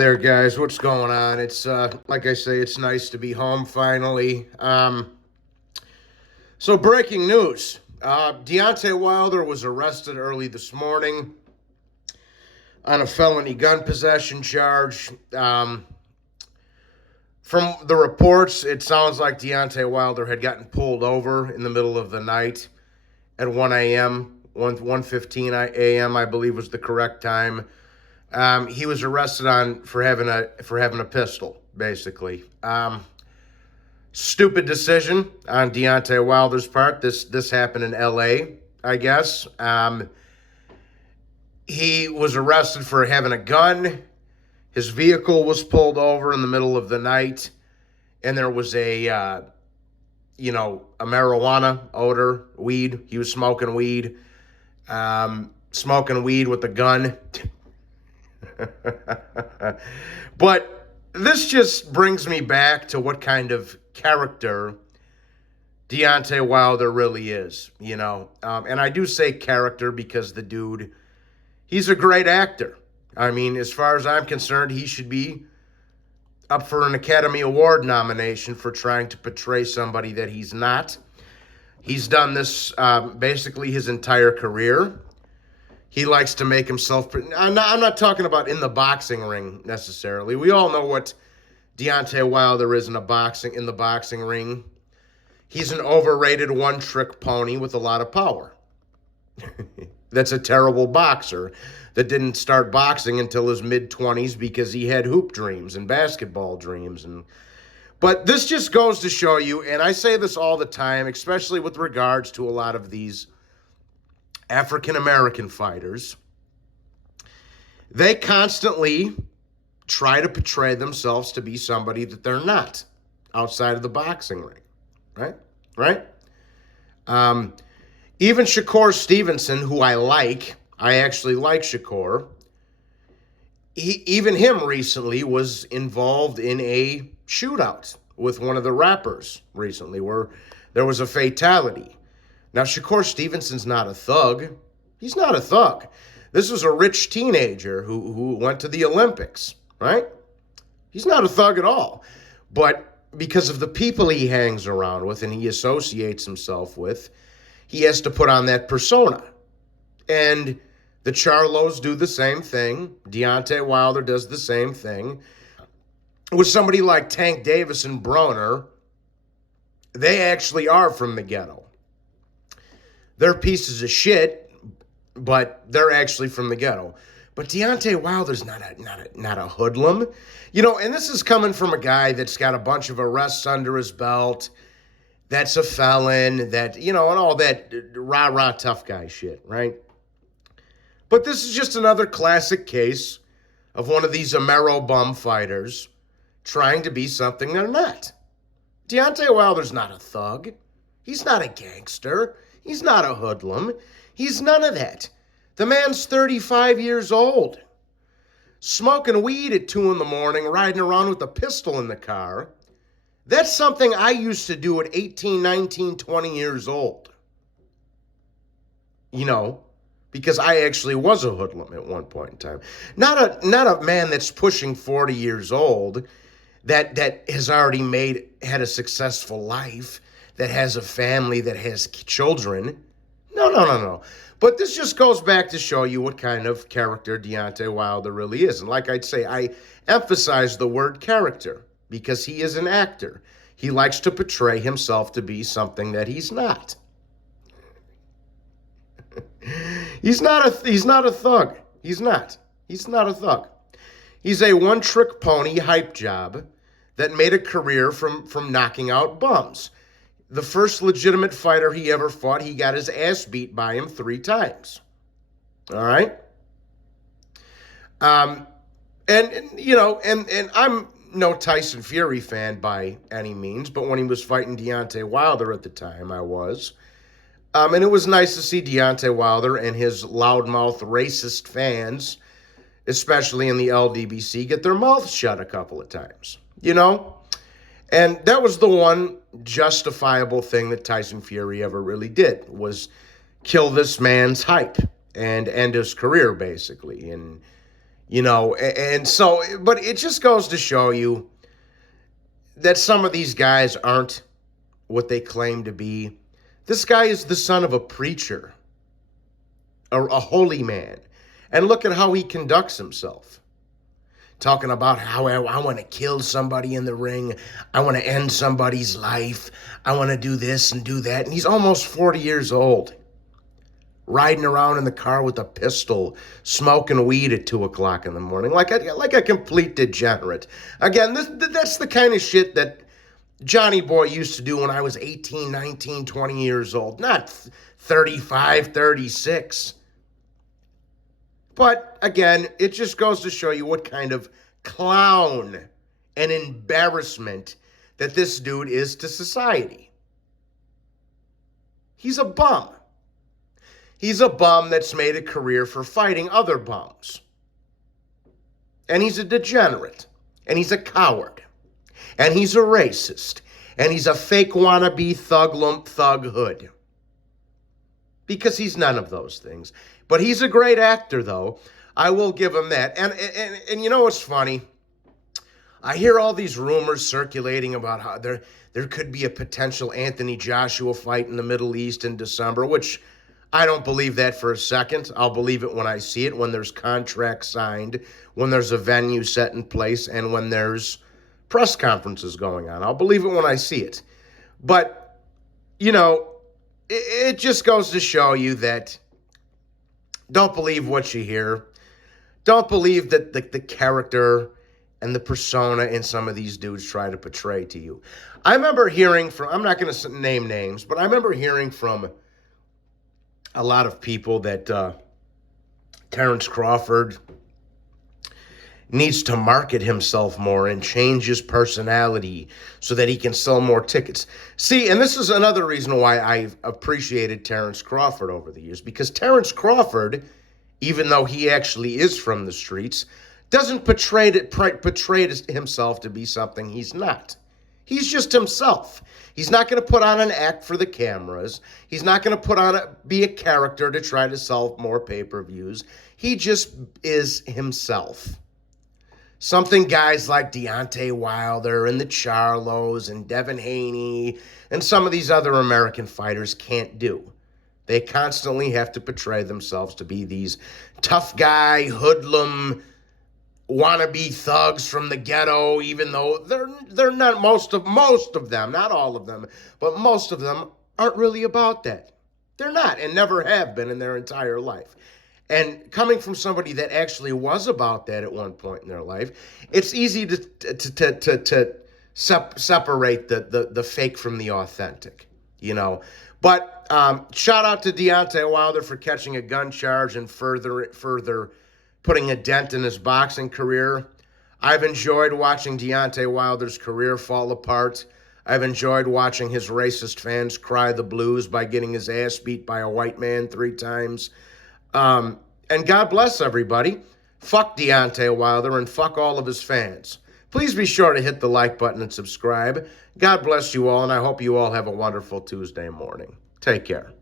There, guys, what's going on? It's like I say, it's nice to be home finally. So breaking news: Deontay Wilder was arrested early this morning on a felony gun possession charge. From the reports, it sounds like Deontay Wilder had gotten pulled over in the middle of the night at 1 a.m. 1:15 a.m. I believe was the correct time. He was arrested for having a pistol, basically. Stupid decision on Deontay Wilder's part. This happened in L.A., I guess. He was arrested for having a gun. His vehicle was pulled over in the middle of the night, and there was a marijuana odor, weed. He was smoking weed, with a gun. But this just brings me back to what kind of character Deontay Wilder really is, and I do say character because the dude, he's a great actor. I mean, as far as I'm concerned, he should be up for an Academy Award nomination for trying to portray somebody that he's not. He's done this basically his entire career. He likes to make himself... I'm not talking about in the boxing ring, necessarily. We all know what Deontay Wilder is in the boxing ring. He's an overrated one-trick pony with a lot of power. That's a terrible boxer that didn't start boxing until his mid-20s because he had hoop dreams and basketball dreams. But this just goes to show you, and I say this all the time, especially with regards to a lot of these African-American fighters, they constantly try to portray themselves to be somebody that they're not outside of the boxing ring, right? Even Shakur Stevenson, who I actually like Shakur, even him recently was involved in a shootout with one of the rappers recently where there was a fatality. Now, Shakur Stevenson's not a thug. He's not a thug. This was a rich teenager who went to the Olympics, right? He's not a thug at all. But because of the people he hangs around with and he associates himself with, he has to put on that persona. And the Charlos do the same thing. Deontay Wilder does the same thing. With somebody like Tank Davis and Broner, they actually are from the ghetto. They're pieces of shit, but they're actually from the ghetto. But Deontay Wilder's not a hoodlum. And this is coming from a guy that's got a bunch of arrests under his belt, that's a felon, and all that rah-rah tough guy shit, right? But this is just another classic case of one of these Amero bum fighters trying to be something they're not. Deontay Wilder's not a thug. He's not a gangster. He's not a hoodlum. He's none of that. The man's 35 years old. Smoking weed at 2 in the morning, riding around with a pistol in the car. That's something I used to do at 18, 19, 20 years old. Because I actually was a hoodlum at one point in time. Not a man that's pushing 40 years old that has already had a successful life, that has a family, that has children. No. But this just goes back to show you what kind of character Deontay Wilder really is. And like I'd say, I emphasize the word character because he is an actor. He likes to portray himself to be something that he's not. He's not a thug. He's not a thug. He's a one-trick pony hype job that made a career from knocking out bums. The first legitimate fighter he ever fought, he got his ass beat by him 3 times. All right? And I'm no Tyson Fury fan by any means, but when he was fighting Deontay Wilder at the time, I was. And it was nice to see Deontay Wilder and his loudmouth racist fans, especially in the LDBC, get their mouths shut a couple of times, And that was the one justifiable thing that Tyson Fury ever really did, was kill this man's hype and end his career, basically. And, And so, but it just goes to show you that some of these guys aren't what they claim to be. This guy is the son of a preacher, a holy man. And look at how he conducts himself. Talking about how I want to kill somebody in the ring. I want to end somebody's life. I want to do this and do that. And he's almost 40 years old. Riding around in the car with a pistol, smoking weed at 2 o'clock in the morning, like a complete degenerate. Again, that's the kind of shit that Johnny Boy used to do when I was 18, 19, 20 years old. Not 35, 36. But again, it just goes to show you what kind of clown and embarrassment that this dude is to society. He's a bum. He's a bum that's made a career for fighting other bums. And he's a degenerate. And he's a coward. And he's a racist. And he's a fake wannabe thug lump thug hood. Because he's none of those things. But he's a great actor, though. I will give him that. And you know what's funny? I hear all these rumors circulating about how there could be a potential Anthony Joshua fight in the Middle East in December, which I don't believe that for a second. I'll believe it when I see it, when there's contracts signed, when there's a venue set in place, and when there's press conferences going on. I'll believe it when I see it. But, it just goes to show you that don't believe what you hear. Don't believe that the character and the persona in some of these dudes try to portray to you. I remember hearing from, I'm not going to name names, but I remember hearing from a lot of people that Terrence Crawford needs to market himself more and change his personality so that he can sell more tickets. See, and this is another reason why I've appreciated Terrence Crawford over the years, because Terrence Crawford, even though he actually is from the streets, doesn't portray himself to be something he's not. He's just himself. He's not going to put on an act for the cameras. He's not going to be a character to try to sell more pay-per-views. He just is himself. Something guys like Deontay Wilder and the Charlos and Devin Haney and some of these other American fighters can't do. They constantly have to portray themselves to be these tough guy, hoodlum, wannabe thugs from the ghetto, even though they're not, most of them, not all of them, but most of them aren't really about that. They're not and never have been in their entire life. And coming from somebody that actually was about that at one point in their life, it's easy to separate the fake from the authentic, But shout out to Deontay Wilder for catching a gun charge and further putting a dent in his boxing career. I've enjoyed watching Deontay Wilder's career fall apart. I've enjoyed watching his racist fans cry the blues by getting his ass beat by a white man 3 times. And God bless everybody. Fuck Deontay Wilder and fuck all of his fans. Please be sure to hit the like button and subscribe. God bless you all, and I hope you all have a wonderful Tuesday morning. Take care.